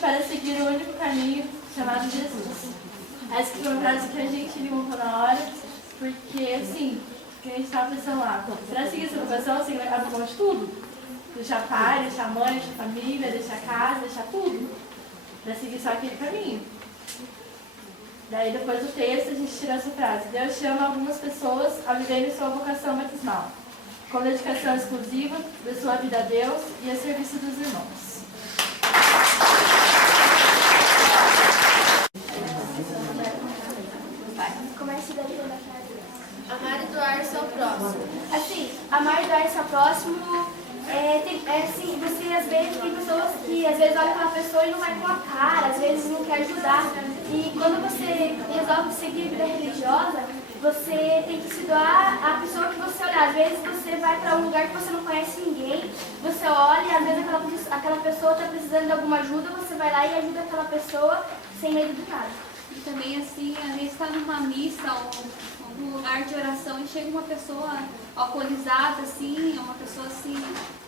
para seguir o único caminho chamado Jesus. Essa que foi uma frase que a gente montou na hora, porque assim, que a gente estava pensando lá, para seguir essa vocação, você vai abrir mão de tudo? Deixar pai, deixar mãe, deixar família, deixar casa, deixar tudo, para seguir só aquele caminho. Daí depois do texto a gente tira essa frase: Deus chama algumas pessoas a viverem sua vocação batismal, com dedicação exclusiva da sua vida a Deus e a serviço dos irmãos. Comece daí da frase. Amar e doar-se ao próximo. Assim, amar e doar-se ao próximo assim, você às vezes tem pessoas que às vezes olham aquela pessoa e não vai com a cara, às vezes não quer ajudar. E quando você resolve seguir a vida religiosa, você tem que se doar à pessoa que você olhar. Às vezes você vai para um lugar que você não conhece ninguém, você olha e às vezes aquela pessoa está precisando de alguma ajuda, você vai lá e ajuda aquela pessoa sem medo de nada. E também assim, a gente está numa missa ou algum lugar de oração e chega uma pessoa alcoolizada, assim, uma pessoa assim,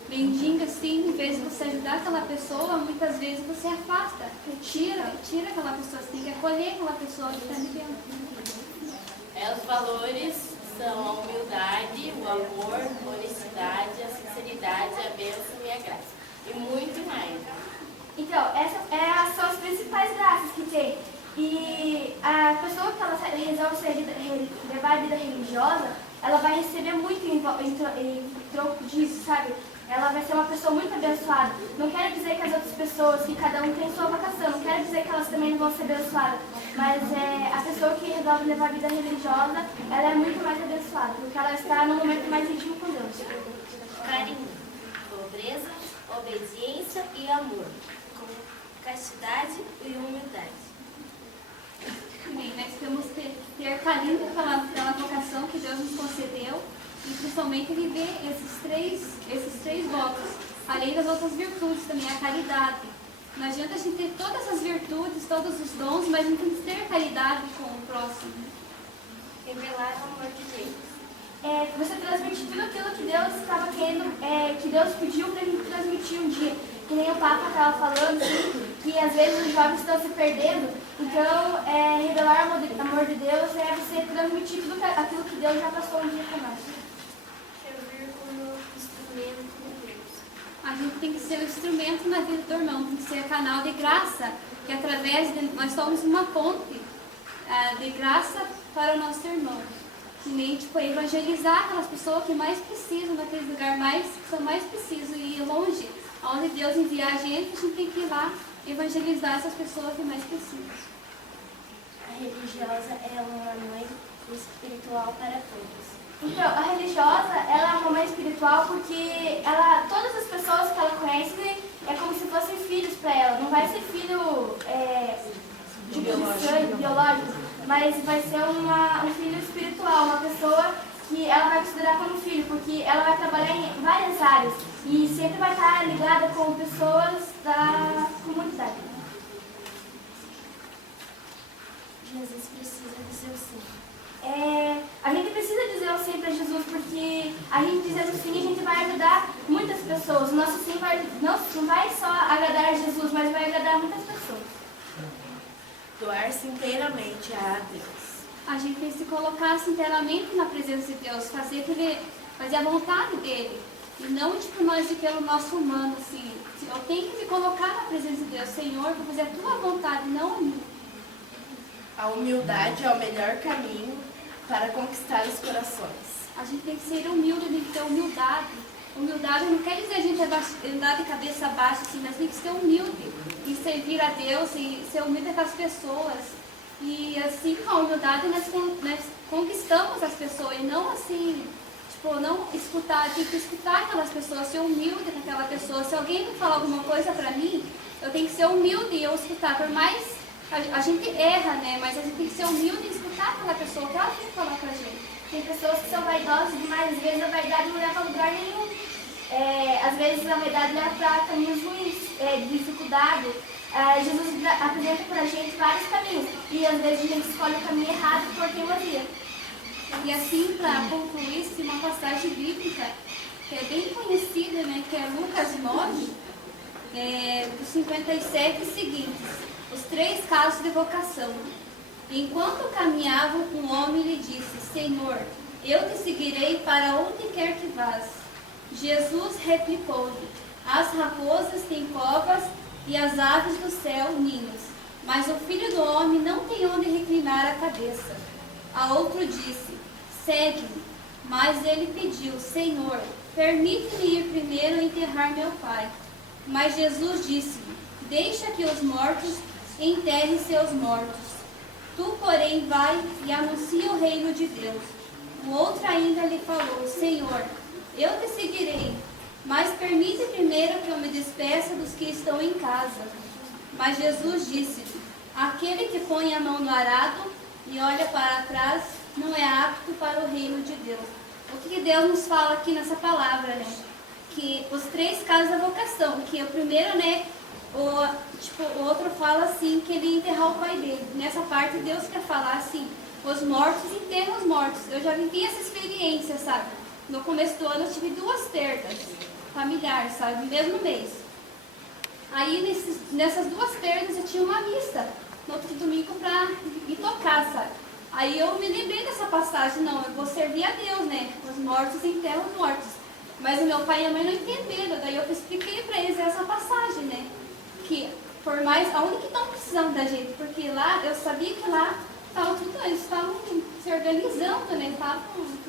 mendiga, assim, em vez de você ajudar aquela pessoa, muitas vezes você afasta, tira aquela pessoa, você tem que acolher aquela pessoa que está vivendo. Os valores são a humildade, o amor, a honestidade, a sinceridade, a bênção e a graça. E muito mais. Então, essas são as principais graças que tem. E a pessoa que ela resolve levar a vida religiosa, ela vai receber muito em troco disso, sabe? Ela vai ser uma pessoa muito abençoada. Não quero dizer que as outras pessoas, que cada um tem sua vocação, não quero dizer que elas também não vão ser abençoadas. Mas a pessoa que resolve levar a vida religiosa, ela é muito mais abençoada, porque ela está no momento mais íntimo com Deus. Carinho, pobreza, obediência e amor, com castidade e humildade. Bem, nós temos que ter carinho pela vocação que Deus nos concedeu e principalmente viver esses três votos, além das outras virtudes também, a caridade. Não adianta a gente ter todas as virtudes, todos os dons, mas não tem que ter caridade com o próximo. Revelar o amor de Deus. Você transmitir tudo aquilo que Deus estava querendo, que Deus pediu para a gente transmitir um dia. Que nem o Papa estava falando, assim, que às vezes os jovens estão se perdendo. Então, revelar o amor de Deus é você transmitir tudo aquilo que Deus já passou um dia para nós. Servir como instrumento de Deus. A gente tem que ser o instrumento na vida do irmão, tem que ser canal de graça, que através de nós somos uma ponte de graça para o nosso irmão. Que nem evangelizar aquelas pessoas que mais precisam, naqueles lugares que são mais precisos, e ir longe, onde Deus enviar a gente tem que ir lá evangelizar essas pessoas que mais precisam. A religiosa é uma mãe espiritual para todos. Então, a religiosa, ela é uma mãe espiritual porque todas as pessoas que ela conhece é como se fossem filhos para ela. Não vai ser filho de sangue, biológico, mas vai ser um filho espiritual, uma pessoa que ela vai considerar como filho, porque ela vai trabalhar em várias áreas e sempre vai estar ligada com pessoas da comunidade. Jesus precisa dizer o sim. A gente precisa dizer o sim para Jesus, porque a gente dizendo sim, a gente vai ajudar muitas pessoas. O nosso sim não vai só agradar a Jesus, mas vai agradar muitas pessoas. Doar-se inteiramente a Deus. A gente tem que se colocar inteiramente na presença de Deus, fazer a vontade dele. E não nós pelo nosso humano, assim. Eu tenho que me colocar na presença de Deus, Senhor, para fazer a tua vontade, não a minha. A humildade é o melhor caminho para conquistar os corações. A gente tem que ser humilde, tem que ter humildade. Humildade não quer dizer a gente andar de cabeça baixa, assim, mas tem que ser humilde e servir a Deus e ser humilde com as pessoas. E assim, com a humildade, nós conquistamos as pessoas e não assim, não escutar, tem que escutar aquelas pessoas, ser humilde com aquela pessoa. Se alguém me falar alguma coisa pra mim, eu tenho que ser humilde e eu escutar, por mais a gente erra, né? Mas a gente tem que ser humilde e escutar aquela pessoa, o que ela tem que falar pra gente. Tem pessoas que são vaidosas demais, às vezes a vaidade não leva a lugar nenhum. Às vezes a vaidade leva para caminhos ruins, dificuldade. Jesus apresenta pra gente vários caminhos e às vezes a gente escolhe o caminho errado por teimosia. E assim, para concluir, tem uma passagem bíblica que é bem conhecida, né? Que é Lucas 9. dos 57 seguintes, os 3 casos de vocação. Enquanto caminhavam, um homem lhe disse: Senhor, eu te seguirei para onde quer que vás. Jesus replicou-lhe: As raposas têm covas e as aves do céu ninhos, mas o Filho do Homem não tem onde reclinar a cabeça. A outro disse: Segue-me. Mas ele pediu: Senhor, permite-me ir primeiro enterrar meu pai. Mas Jesus disse-lhe: Deixa que os mortos enterrem seus mortos. Tu, porém, vai e anuncia o reino de Deus. O outro ainda lhe falou: Senhor, eu te seguirei, mas permite primeiro que eu me despeça dos que estão em casa. Mas Jesus disse-lhe: Aquele que põe a mão no arado e olha para trás não é apto para o reino de Deus. O que Deus nos fala aqui nessa palavra, né? Que os 3 casos da vocação, que o primeiro, né, o outro fala assim, que ele ia enterrar o pai dele. Nessa parte, Deus quer falar assim: os mortos enterram os mortos. Eu já vivi essa experiência, sabe? No começo do ano eu tive 2 perdas familiares, sabe? No mesmo mês. Aí nessas 2 perdas eu tinha uma missa no outro domingo para ir tocar, sabe? Aí eu me lembrei dessa passagem: não, eu vou servir a Deus, né? Os mortos enterram os mortos. Mas o meu pai e a mãe não entenderam. Daí eu expliquei para eles essa passagem, né? Que por mais, aonde que estão precisando da gente? Porque lá, eu sabia que lá estavam tudo, eles estavam se organizando, né? Estavam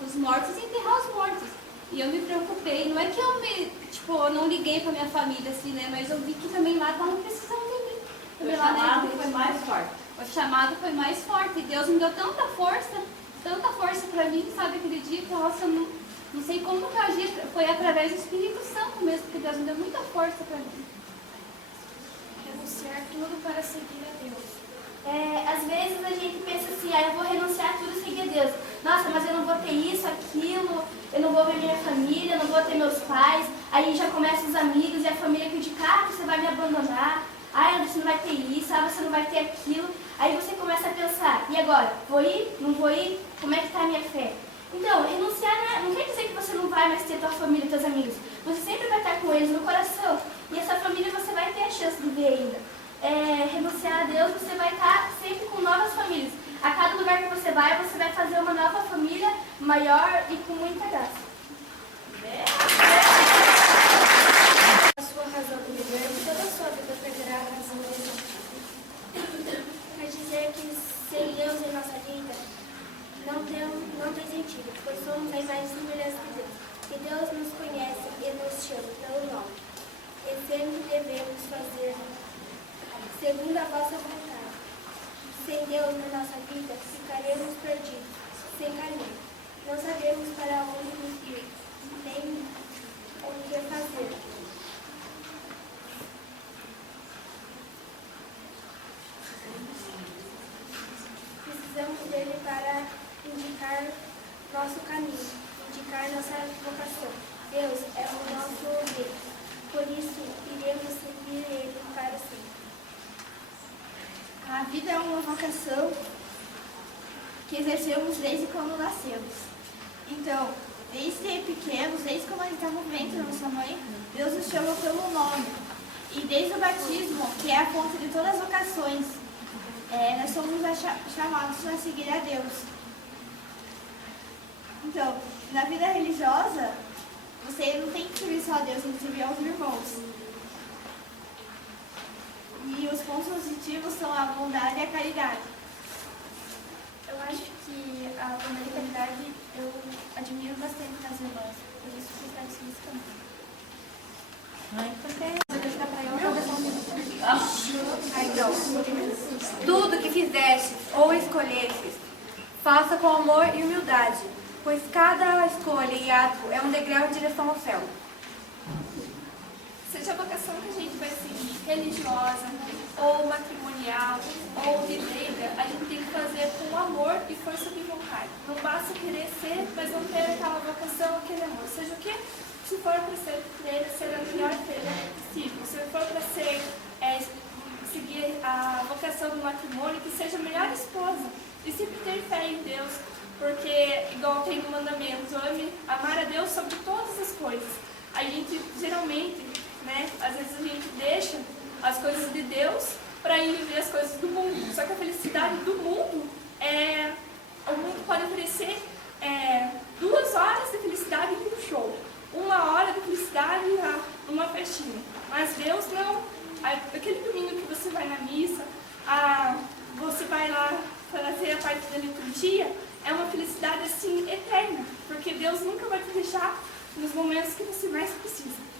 os mortos enterrar os mortos. E eu me preocupei. Não é que eu não liguei para minha família, assim, né? Mas eu vi que também lá estavam precisando de mim. O chamado foi mais forte. O chamado foi mais forte. E Deus me deu tanta força para mim, sabe, aquele dia que, nossa, eu não sei como que eu agi. Foi através do Espírito Santo mesmo, porque Deus me deu muita força para mim. Renunciar tudo para seguir a Deus. Às vezes a gente pensa assim: eu vou renunciar tudo e seguir a Deus. Nossa, mas eu não vou ter isso, aquilo, eu não vou ver minha família, eu não vou ter meus pais. Aí já começam os amigos e a família criticar: você vai me abandonar, você não vai ter isso, você não vai ter aquilo. Aí você começa a pensar: e agora? Vou ir? Não vou ir? Como é que está a minha fé? Então, renunciar não quer dizer que você não vai mais ter tua família e teus amigos. Você sempre vai estar com eles no coração. E essa família você vai ter a chance de ver ainda. Renunciar a Deus, você vai estar sempre com novas famílias. A cada lugar que você vai fazer uma nova família maior e com muita graça. A sua razão de viver, toda a sua vida perderá a razão de viver. Quer dizer que sem Deus em nossa vida não tem sentido, pois somos a imagem e semelhança de Deus. E Deus nos conhece e nos chama pelo nome. E sempre devemos fazer segundo a vossa vontade. Sem Deus na nossa vida, ficaremos perdidos, sem caminho. Não sabemos para onde ir, nem o que fazer. Precisamos dele para indicar nosso caminho, indicar nossa vocação. Deus é o nosso Deus, por isso iremos seguir ele para sempre. A vida é uma vocação que exercemos desde quando nascemos. Então, desde pequenos, desde quando a gente está no ventre da nossa mãe, Deus nos chama pelo nome. E desde o batismo, que é a fonte de todas as vocações, nós somos chamados a seguir a Deus. Então, na vida religiosa, você não tem que servir só a Deus, tem que servir aos irmãos. E os pontos positivos são a bondade e a caridade. Eu acho que a bondade e a caridade eu admiro bastante nas irmãs, por isso que eu faço isso também. Tudo que fizestes ou escolhestes, faça com amor e humildade, pois cada escolha e ato é um degrau em direção ao céu. Seja a vocação que a gente vai seguir, religiosa, ou matrimonial, ou de leiga, a gente tem que fazer com amor e força de vontade. Não basta querer ser, mas não ter aquela vocação, aquele amor. Seja o quê? Se for para ser a melhor freira possível. Se for para seguir a vocação do matrimônio, que seja a melhor esposa. E sempre ter fé em Deus, porque, igual tem no mandamento, amar a Deus sobre todas as coisas. A gente, geralmente, né? Às vezes a gente deixa as coisas de Deus para ir viver as coisas do mundo. Só que a felicidade do mundo o mundo pode oferecer 2 horas de felicidade em um show, 1 hora de felicidade numa festinha. Mas Deus não. Aquele domingo que você vai na missa, você vai lá fazer a parte da liturgia, é uma felicidade assim eterna, porque Deus nunca vai te deixar nos momentos que você mais precisa.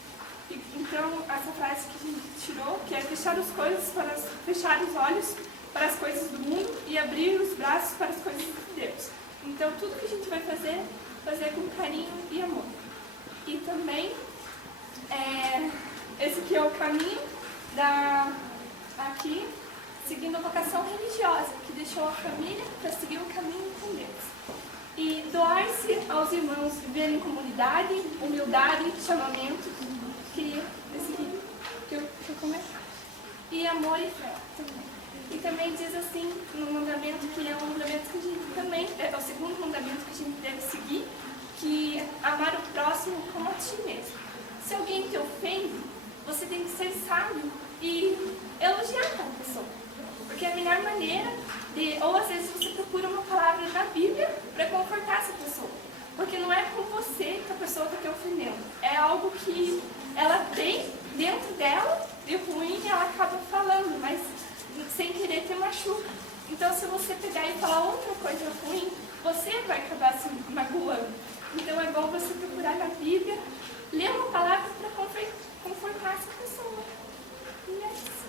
Então, essa frase que a gente tirou, que é fechar os olhos para as coisas do mundo e abrir os braços para as coisas de Deus. Então, tudo que a gente vai fazer com carinho e amor. E também, esse aqui é o caminho aqui, seguindo a vocação religiosa, que deixou a família para seguir o caminho com Deus. E doar-se aos irmãos, viver em comunidade, humildade, chamamento, esse aqui, que eu começo, e amor e fé também. E também diz assim, no mandamento, que é um mandamento que a gente também, é o segundo mandamento que a gente deve seguir, que é amar o próximo como a ti mesmo. Se alguém te ofende, você tem que ser sábio e elogiar aquela pessoa. Porque é a melhor maneira ou às vezes você procura uma palavra na Bíblia para confortar essa pessoa. Porque não é com você que a pessoa está te ofendendo. É algo que ela tem dentro dela, de ruim, e ela acaba falando, mas sem querer te machuca. Então, se você pegar e falar outra coisa ruim, você vai acabar se magoando. Então, é bom você procurar na Bíblia, ler uma palavra para confortar essa pessoa. E é isso.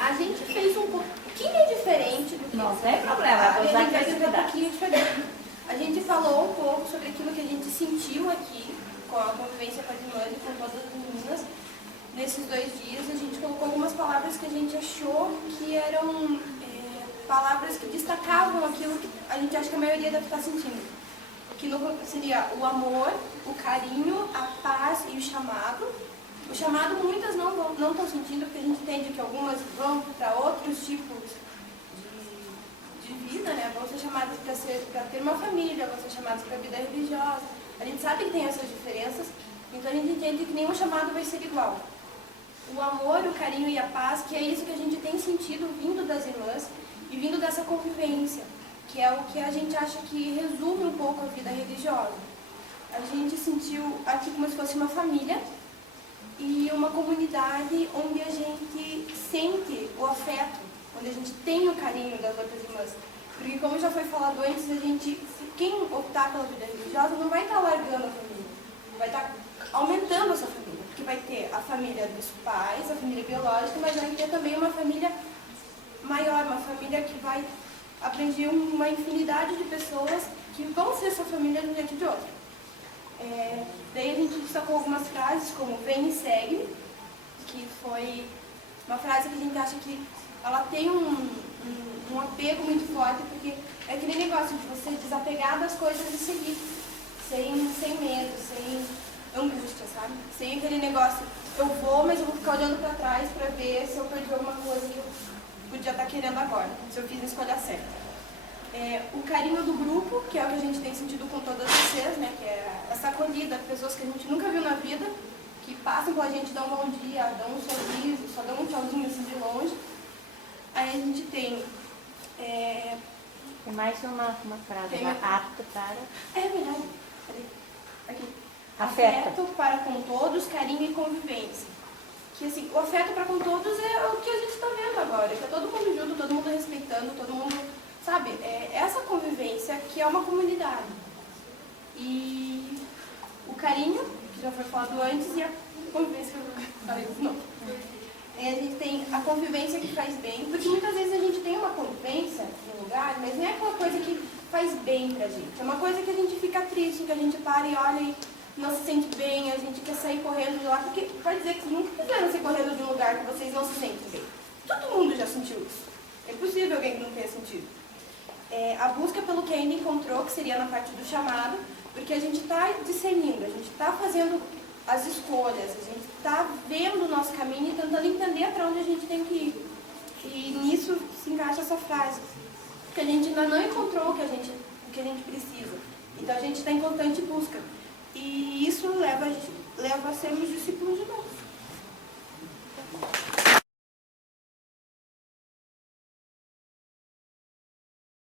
A gente fez um pouquinho diferente do que... Não tem problema, a vou usar a gente vai fazer um criatividade. pouquinho diferente. A gente falou um pouco sobre aquilo que a gente sentiu aqui, com a convivência com as irmãs e com todas as meninas. Nesses 2 dias, a gente colocou algumas palavras que a gente achou que eram palavras que destacavam aquilo que a gente acha que a maioria deve estar sentindo. Que seria o amor, o carinho, a paz e o chamado. O chamado muitas não estão sentindo, porque a gente entende que algumas vão para outros tipos de vida, né? Vão ser chamadas para ter uma família, vão ser chamadas para a vida religiosa. A gente sabe que tem essas diferenças, então a gente entende que nenhum chamado vai ser igual. O amor, o carinho e a paz, que é isso que a gente tem sentido vindo das irmãs e vindo dessa convivência, que é o que a gente acha que resume um pouco a vida religiosa. A gente sentiu aqui como se fosse uma família e uma comunidade onde a gente sente o afeto, onde a gente tem o carinho das outras irmãs. Porque, como já foi falado antes, quem optar pela vida religiosa não vai estar largando a família, vai estar aumentando essa família. Porque vai ter a família dos pais, a família biológica, mas vai ter também uma família maior, uma família que vai abranger uma infinidade de pessoas que vão ser sua família de um jeito ou de outro. Daí a gente destacou algumas frases como "vem e segue", que foi uma frase que a gente acha que ela tem um apego muito forte, porque é aquele negócio de você desapegar das coisas e seguir, sem medo, sem angústia, sabe? Sem aquele negócio, eu vou, mas eu vou ficar olhando para trás para ver se eu perdi alguma coisa que eu podia estar querendo agora, se eu fiz a escolha certa. O carinho do grupo, que é o que a gente tem sentido com todas vocês, né? Que é essa acolhida, pessoas que a gente nunca viu na vida, que passam pela gente, dão um bom dia, dão um sorriso, só dão um tchauzinho assim de longe. Aí a gente tem... Tem mais uma frase, apto para... É verdade. Aqui. Afeto para com todos, carinho e convivência. Que assim, o afeto para com todos é o que a gente está vendo agora, que é todo mundo junto, todo mundo respeitando, todo mundo, sabe? Essa convivência que é uma comunidade. E o carinho, que já foi falado antes, e a convivência que eu falei de novo. A gente tem a convivência que faz bem, porque muitas vezes a gente tem uma convivência no lugar, mas não é aquela coisa que faz bem pra gente. É uma coisa que a gente fica triste, que a gente para e olha e não se sente bem, a gente quer sair correndo de lá, porque pode dizer que vocês nunca quiseram sair correndo de um lugar que vocês não se sentem bem. Todo mundo já sentiu isso. É impossível alguém que não tenha sentido. A busca pelo que ainda encontrou, que seria na parte do chamado, porque a gente está discernindo, a gente está fazendo as escolhas, a gente está vendo o nosso caminho e tentando entender para onde a gente tem que ir. E nisso se encaixa essa frase, que a gente ainda não encontrou o que a gente precisa. Então a gente está em constante busca. E isso leva a sermos discípulos de Deus.